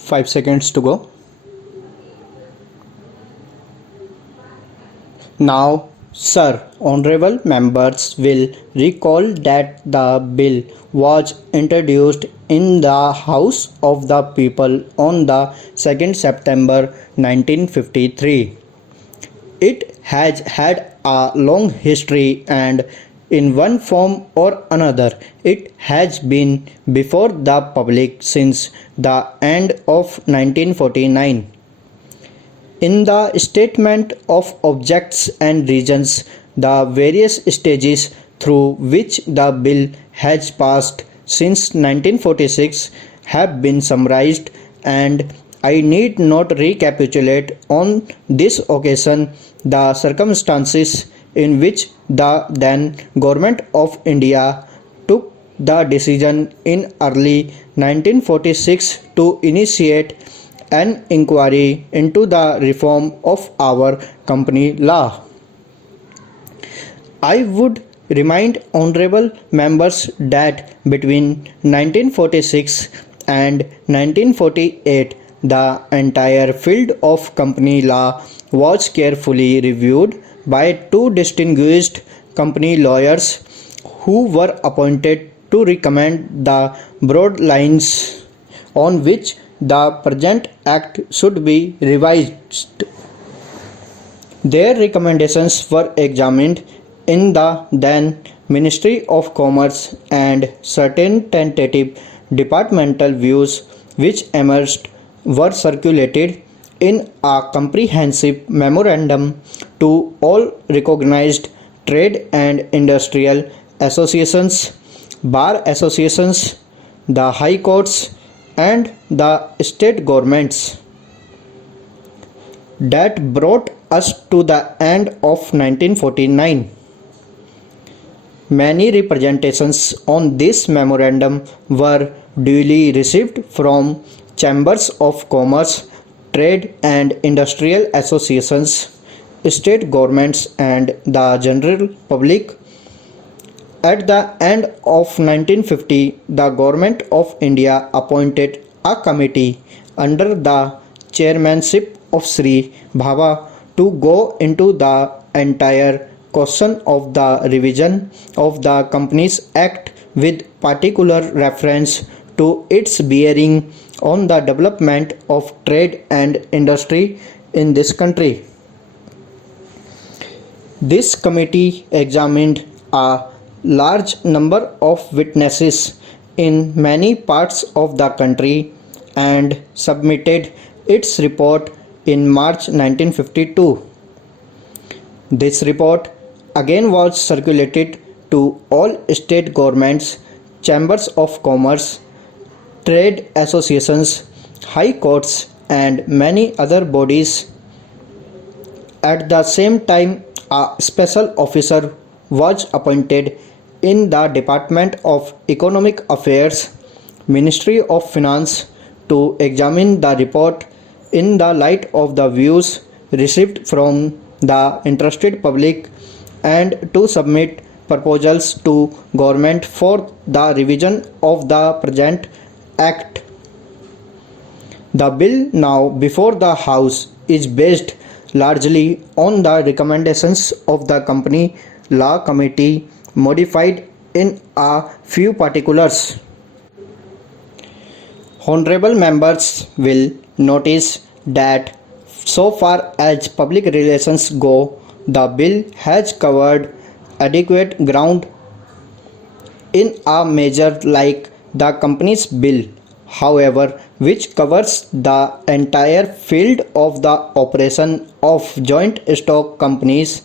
5 seconds to go. Now, sir, honorable members will recall that the bill was introduced in the House of the People on the 2nd September 1953. It has had a long history and in one form or another it has been before the public since the end of 1949. In the statement of objects and reasons, the various stages through which the bill has passed since 1946 have been summarized, and I need not recapitulate on this occasion the circumstances in which the then Government of India took the decision in early 1946 to initiate an inquiry into the reform of our company law. I would remind honorable members that between 1946 and 1948 the entire field of company law was carefully reviewed by two distinguished company lawyers who were appointed to recommend the broad lines on which the present act should be revised. Their recommendations were examined in the then Ministry of Commerce, and certain tentative departmental views which emerged were circulated in a comprehensive memorandum to all recognized trade and industrial associations, bar associations, the high courts, and the state governments. That brought us to the end of 1949. Many representations on this memorandum were duly received from chambers of commerce, trade and industrial associations, state governments, and the general public. At the end of 1950, the Government of India appointed a committee under the chairmanship of Sri Bhabha to go into the entire question of the revision of the Companies Act with particular reference to its bearing on the development of trade and industry in this country. This committee examined a large number of witnesses in many parts of the country and submitted its report in March 1952. This report again was circulated to all state governments, chambers of commerce, trade associations, high courts, and many other bodies. At the same time, a special officer was appointed in the Department of Economic Affairs, Ministry of Finance, to examine the report in the light of the views received from the interested public and to submit proposals to government for the revision of the present act. The bill now before the House is based largely on the recommendations of the Company Law Committee, modified in a few particulars. Honorable members will notice that so far as public relations go, the bill has covered adequate ground in a measure like the Companies Bill, however, which covers the entire field of the operation of joint stock companies.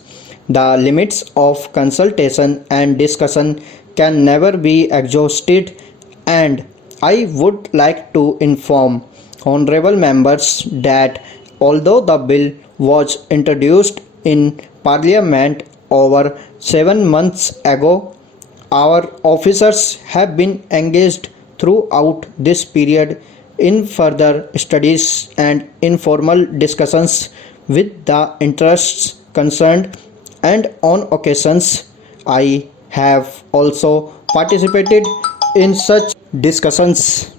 The limits of consultation and discussion can never be exhausted, and I would like to inform honorable members that although the bill was introduced in Parliament over 7 months ago, our officers have been engaged throughout this period in further studies and informal discussions with the interests concerned, and on occasions I have also participated in such discussions.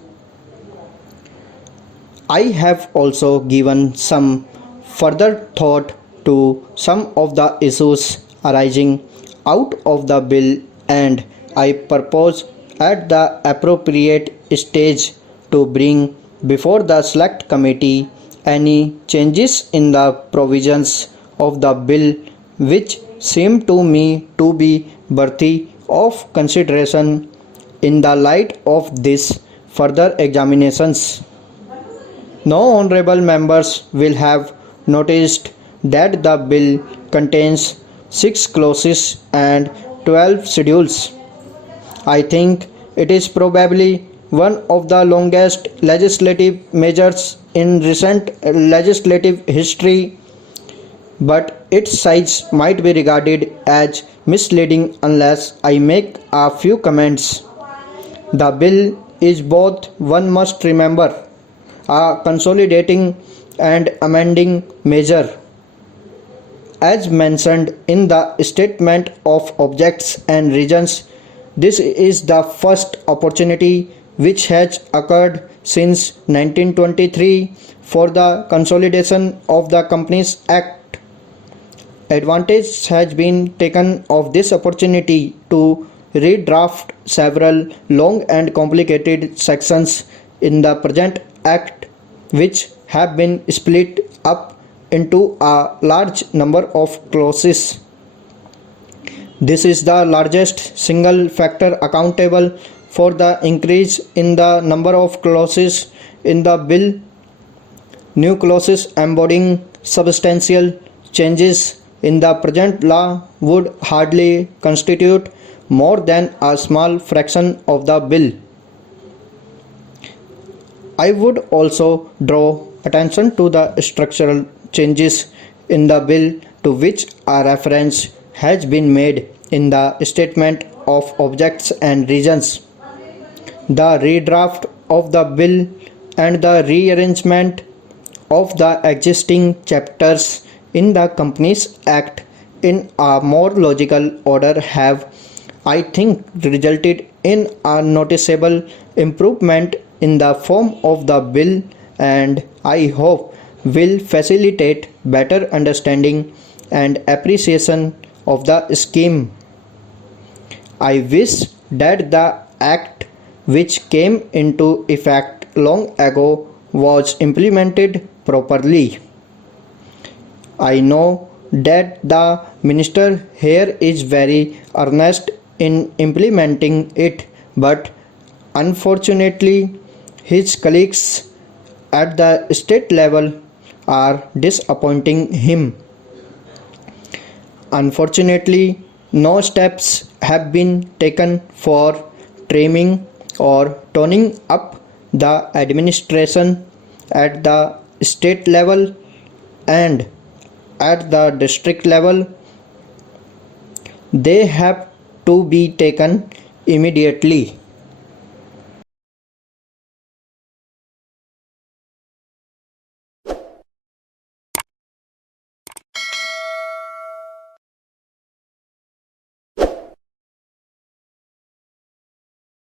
I have also given some further thought to some of the issues arising out of the bill, and I propose at the appropriate stage to bring before the select committee any changes in the provisions of the bill which seem to me to be worthy of consideration in the light of these further examinations. No honorable members will have noticed that the bill contains 6 clauses and 12 schedules. I think it is probably one of the longest legislative measures in recent legislative history, but its size might be regarded as misleading unless I make a few comments. The bill is both, one must remember, a consolidating and amending measure. As mentioned in the Statement of Objects and Reasons, this is the first opportunity which has occurred since 1923 for the consolidation of the Companies Act. Advantage has been taken of this opportunity to redraft several long and complicated sections in the present Act, which have been split up into a large number of clauses. This is the largest single factor accountable for the increase in the number of clauses in the bill. New clauses embodying substantial changes in the present law would hardly constitute more than a small fraction of the bill. I would also draw attention to the structural changes in the bill to which a reference has been made in the Statement of Objects and Reasons. The redraft of the bill and the rearrangement of the existing chapters in the Companies Act in a more logical order have, I think, resulted in a noticeable improvement in the form of the bill, and I hope will facilitate better understanding and appreciation of the scheme. I wish that the Act, which came into effect long ago, was implemented properly. I know that the minister here is very earnest in implementing it, but unfortunately, his colleagues at the state level are disappointing him. Unfortunately, no steps have been taken for trimming or toning up the administration at the state level and at the district level. They have to be taken immediately.